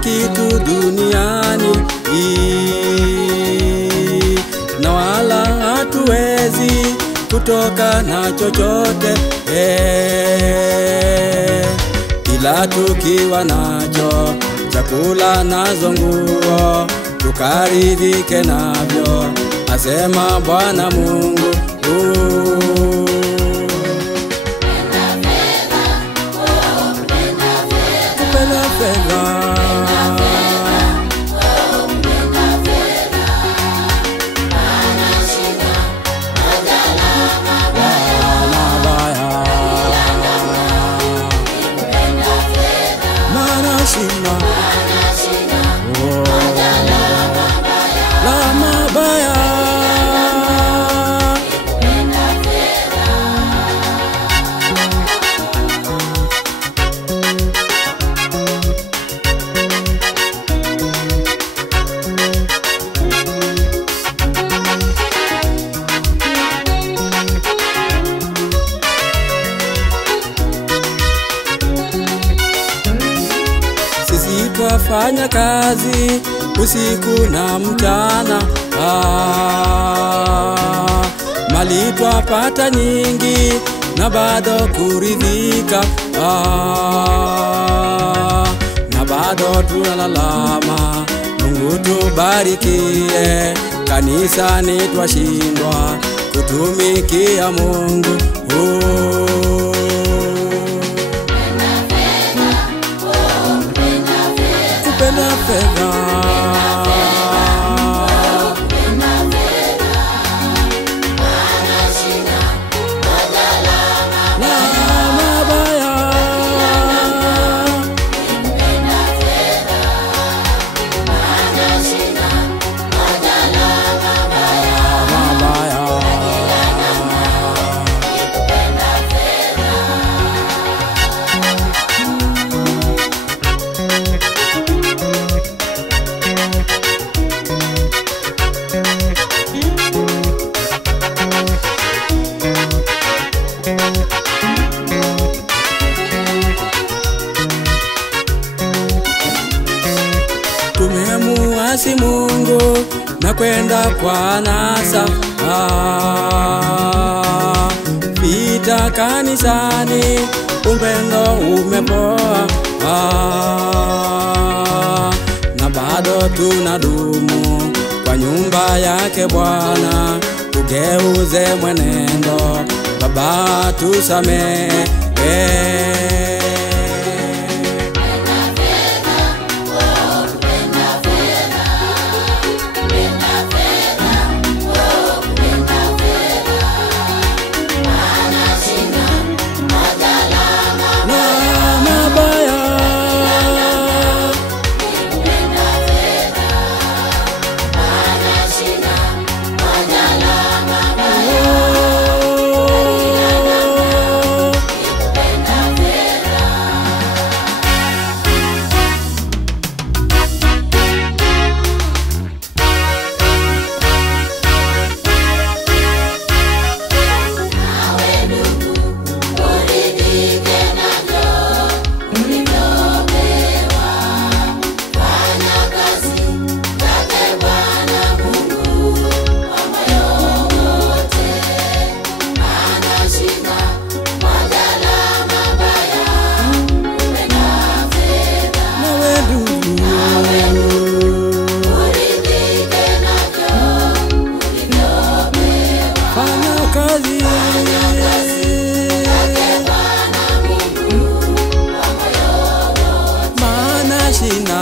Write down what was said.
kitu duniani na wala hatuwezi kutoka na chochote ila tukiwa nacho chakula nazo nguo tukaridhike navyo, asema Bwana Mungu. Kupenda fedha twafanya kazi usiku na mchana, mali twapata nyingi na bado kuridhika, na bado tunalalama. Mungu tubarikie, kanisani twashindwa kutumikia Mungu. Kupenda fedha tumemuasi Mungu na kwenda kwa anasa, pita kanisani upendo umepoa, na bado tunadumu kwa nyumba yake Bwana. Tugeuze mwenendo, Baba tusamehe. Maana sina